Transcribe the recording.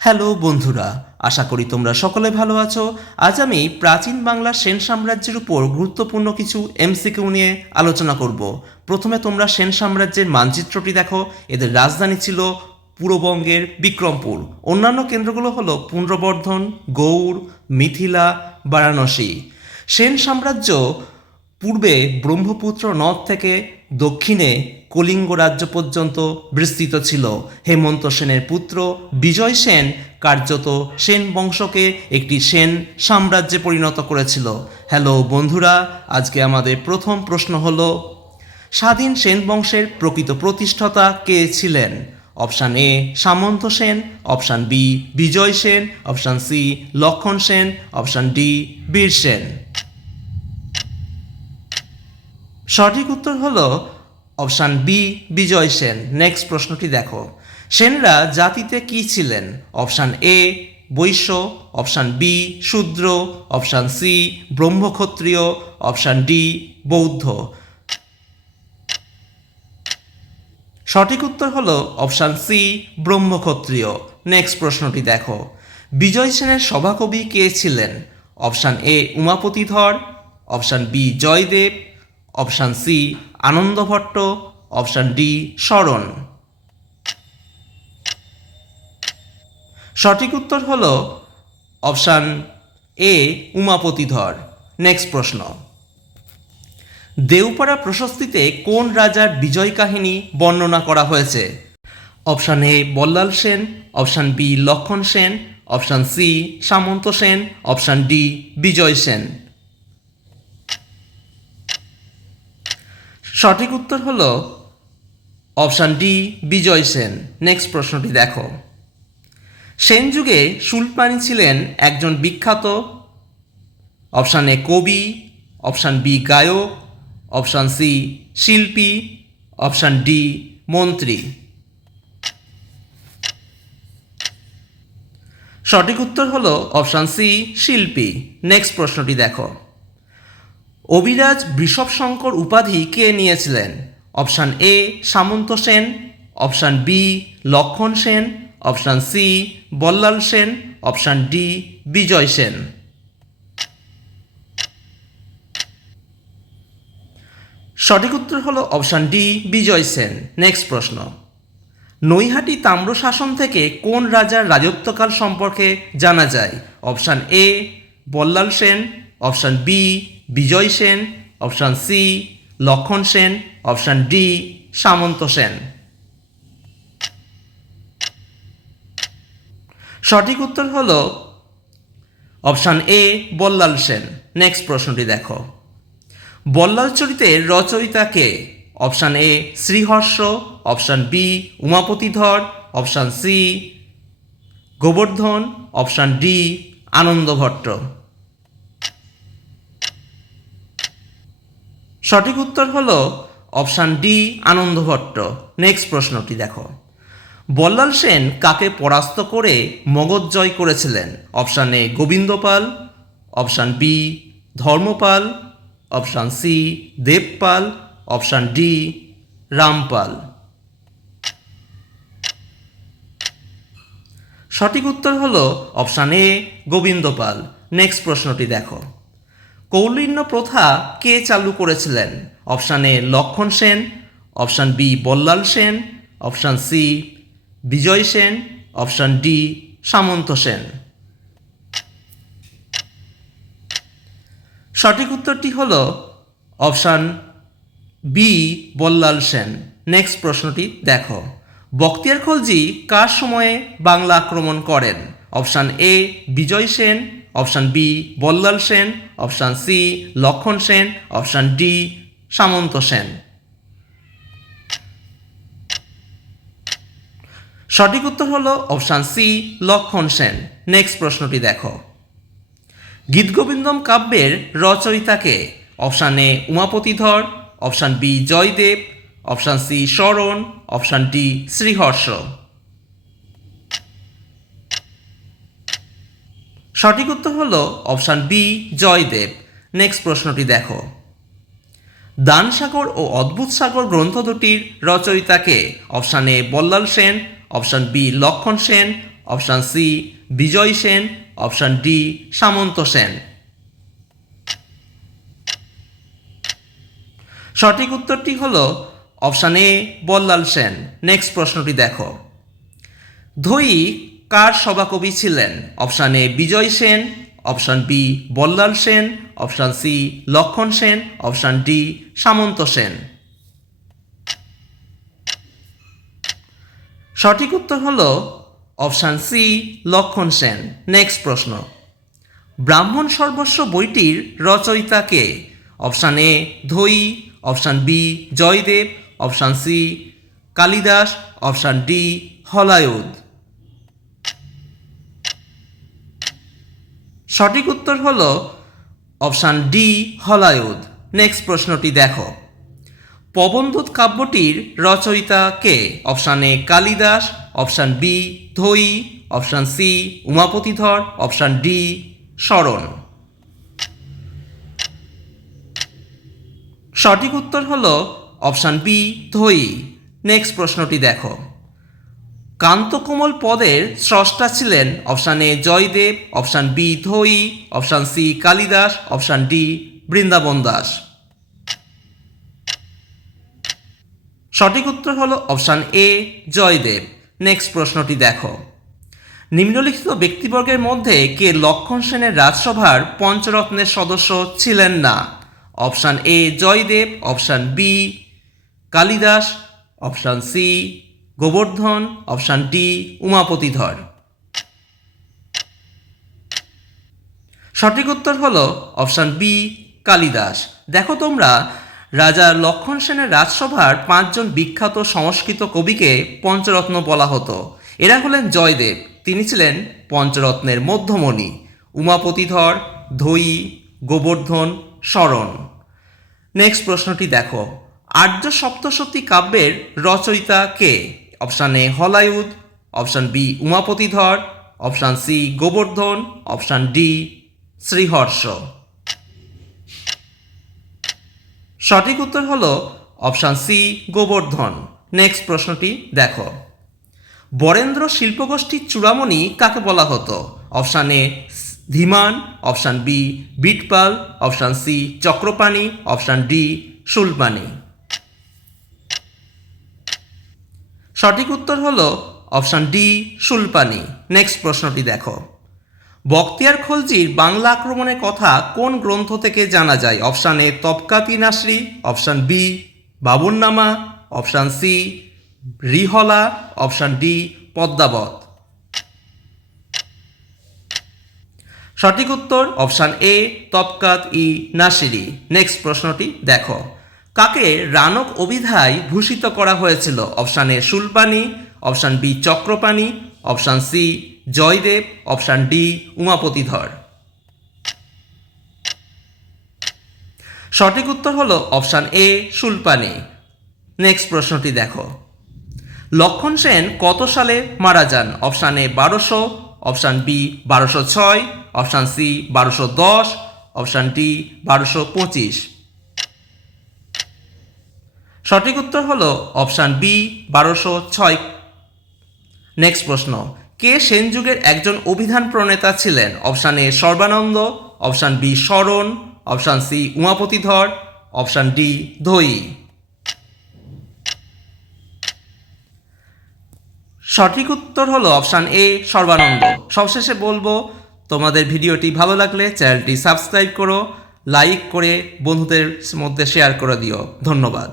Hello বন্ধুরা, আশা করি তোমরা সকলে ভালো আছো। আজ আমি প্রাচীন বাংলার সেন সাম্রাজ্যের উপর গুরুত্বপূর্ণ কিছু এমসিকিউ নিয়ে আলোচনা করব। প্রথমে তোমরা সেন সাম্রাজ্যের মানচিত্রটি দেখো। এদের রাজধানী ছিল পূর্ববঙ্গের বিক্রমপুর। অন্যান্য কেন্দ্রগুলো হলো পুন্ড্রবর্ধন, গৌড়, মিথিলা, বারাণসী। সেন সাম্রাজ্য পূর্বে ব্রহ্মপুত্র নদ থেকে দক্ষিণে কলিঙ্গ রাজ্য পর্যন্ত বিস্তৃত ছিল। হেমন্ত সেনের পুত্র বিজয় সেন কার্যত সেন বংশকে একটি সেন সাম্রাজ্যে পরিণত করেছিল। হ্যালো বন্ধুরা, আজকে আমাদের প্রথম প্রশ্ন হলো, স্বাধীন সেন বংশের প্রকৃত প্রতিষ্ঠাতা কে ছিলেন? Option A Samanta Sen, option B Bijoy Sen, option C Lakshman Sen, option D Bir Sen. সঠিক উত্তর হলো অপশান বি বিজয় সেন। নেক্সট প্রশ্নটি দেখো, সেনরা জাতিতে কি ছিলেন? অপশান এ বৈশ্য, অপশান বি শূদ্র, অপশান সি ব্রহ্মক্ষত্রিয়, অপশান ডি বৌদ্ধ। সঠিক উত্তর হলো অপশান সি ব্রহ্মক্ষত্রিয়। নেক্সট প্রশ্নটি দেখো, বিজয় সেনের সভাকবি কে ছিলেন? Option A Umapatidhar, option B Jayadev, option C Anandabhatta, option D Sharan. সঠিক উত্তর হলো অপশান এ উমাপতিধর। নেক্সট প্রশ্ন, দেউপাড়া প্রশস্তিতে কোন রাজার বিজয় কাহিনী বর্ণনা করা হয়েছে? Option A Ballal Sen, option B Lakshman Sen, option C Samanta Sen, option D বিজয় সেন। সঠিক উত্তর হলো অপশান ডি বিজয় সেন। নেক্সট প্রশ্নটি দেখো, সেন যুগে সুলপানি ছিলেন একজন বিখ্যাত, অপশান এ কবি, অপশান বি গায়ক, অপশান সি শিল্পী, অপশান ডি মন্ত্রী। সঠিক উত্তর হলো অপশান সি শিল্পী। নেক্সট প্রশ্নটি দেখো, অবিরাজ বৃষভশঙ্কর উপাধি কে নিয়েছিলেন? Option A Samanta Sen, option B Lakshman Sen, option C Ballal Sen, option D বিজয় সেন। সঠিক উত্তর হলো অপশান ডি বিজয় সেন। নেক্সট প্রশ্ন, নৈহাটি তাম্রশাসন থেকে কোন রাজার রাজত্বকাল সম্পর্কে জানা যায়? Option A Ballal Sen, option B Bijoy Sen, option C Lakshman Sen, option D Samanta Sen. সঠিক উত্তর হলো option A Ballal Sen. Next প্রশ্নটি দেখো, বল্লাল চরিতের রচয়িতা কে? Option A Sriharsha, option B Umapatidhar, option C Govardhan, option D Anandabhatta. সঠিক উত্তর হলো অপশান ডি আনন্দভট্ট। নেক্সট প্রশ্নটি দেখো, বল্লাল সেন কাকে পরাস্ত করে মগধ জয় করেছিলেন? Option A Govindapala, option B Dharmapala, option C Devapala, option D Ramapala. সঠিক উত্তর হলো অপশান এ গোবিন্দপাল। নেক্সট প্রশ্নটি দেখো, কৌলিন্য প্রথা কে চালু করেছিলেন? Option A Lakshman Sen, option B Ballal Sen, option C Bijay Sen, option D Samanta Sen. সঠিক উত্তরটি হল option B Ballal Sen. Next প্রশ্নটি দেখো, বখতিয়ার খলজি কার সময়ে বাংলা আক্রমণ করেন? Option A Bijay Sen, option B Ballal Sen, option C Lakshman Sen, option D Samanta Sen. সঠিক উত্তর হলো option C Lakshman Sen. Next প্রশ্নটি দেখো, গীতগোবিন্দম কাব্যের রচয়িতাকে? Option A Umapatidhar, option B Jayadev, option C Sharan, option D Sriharsha. সঠিক উত্তর হলো অপশান বি জয়দেব। নেক্সট প্রশ্নটি দেখো, দানসাগর ও অদ্ভুত সাগর গ্রন্থ দুটির রচয়িতাকে? Option A Ballal Sen, option B Lakshman Sen, option C Bijay Sen, option D Samanta Sen. সঠিক উত্তরটি হলো option A Ballal Sen. Next প্রশ্নটি দেখো, ধৈ কার সভাকবি ছিলেন? Option A Bijay Sen, option B Ballal Sen, option C Lakshman Sen, option D Samanta Sen. সঠিক উত্তর হলো option C Lakshman Sen. Next প্রশ্ন, ব্রাহ্মণ সর্বস্ব বইটির রচয়িতা কে? Option A Dhoyi, option B Jayadev, option C Kalidas, option D Halayudh. সঠিক উত্তর হলো অপশান ডি হলায়ুদ। নেক্সট প্রশ্নটি দেখো, পবনদূত কাব্যটির রচয়িতা কে? Option A Kalidas, option B Dhoyi, option C Umapatidhar, option D Sharan. সঠিক উত্তর হলো অপশান বি ধৈ। নেক্সট প্রশ্নটি দেখো, কান্তকোমল পদের স্রষ্টা ছিলেন? Option A Jayadev, option B Dhoyi, option C Kalidas, option D Brindaban Das. সঠিক উত্তর হলো অপশান এ জয়দেব। নেক্সট প্রশ্নটি দেখো, নিম্নলিখিত ব্যক্তিবর্গের মধ্যে কে লক্ষণ সেনের রাজসভার পঞ্চরত্নের সদস্য ছিলেন না? Option A Jayadev, option B Kalidas, option C Govardhan, option D Umapatidhar. সঠিক উত্তর হলো অপশান বি কালিদাস। দেখো তোমরা, রাজা লক্ষণ সেনের রাজসভার 5 জন বিখ্যাত সংস্কৃত কবিকে পঞ্চরত্ন বলা হতো। এরা হলেন জয়দেব, তিনি ছিলেন পঞ্চরত্নের মধ্যমণি, উমাপতিধর, ধৈ, গোবর্ধন, শরণ। নেক্সট প্রশ্নটি দেখো, আর্য সপ্তশতী কাব্যের রচয়িতা কে? Option A Halayudh, option B Umapatidhar, option C Govardhan, option D Sriharsha. সঠিক উত্তর হলো অপশান সি গোবর্ধন। নেক্সট প্রশ্নটি দেখো, বরেন্দ্র শিল্পগোষ্ঠীর চূড়ামণি কাকে বলা হতো? Option A Dhiman, option B Bitpal, option C Chakrapani, option D Shulapani. সঠিক উত্তর হলো অপশান ডি শুলপাণি। নেক্সট প্রশ্নটি দেখো, বখতিয়ার খলজির বাংলা আক্রমণের কথা কোন গ্রন্থ থেকে জানা যায়? Option A Tabaqat i Nasiri, option B Baburnama, option C Rihla, option D Padmavat. সঠিক উত্তর option A Tabaqat i Nasiri. Next প্রশ্নটি দেখো, কাকে রানক অভিধায় ভূষিত করা হয়েছিল? Option A Shulapani, option B Chakrapani, option C Jayadev, option D Umapatidhar. সঠিক উত্তর হলো অপশান এ শুলপাণি। নেক্সট প্রশ্নটি দেখো, লক্ষণ সেন কত সালে মারা যান? Option A 1200, option B 1206, option C 1210, option D 1225। সঠিক উত্তর হলো অপশান বি 1206। নেক্সট প্রশ্ন, কে সেন যুগের একজন অভিধান প্রণেতা ছিলেন? Option A Sarbananda, option B Sharan, option C Umapatidhar, option D Dhoi. সঠিক উত্তর হলো অপশান এ সর্বানন্দ। সবশেষে বলবো, তোমাদের ভিডিওটি ভালো লাগলে চ্যানেলটি সাবস্ক্রাইব করো, লাইক করে বন্ধুদের মধ্যে শেয়ার করে দিও। ধন্যবাদ।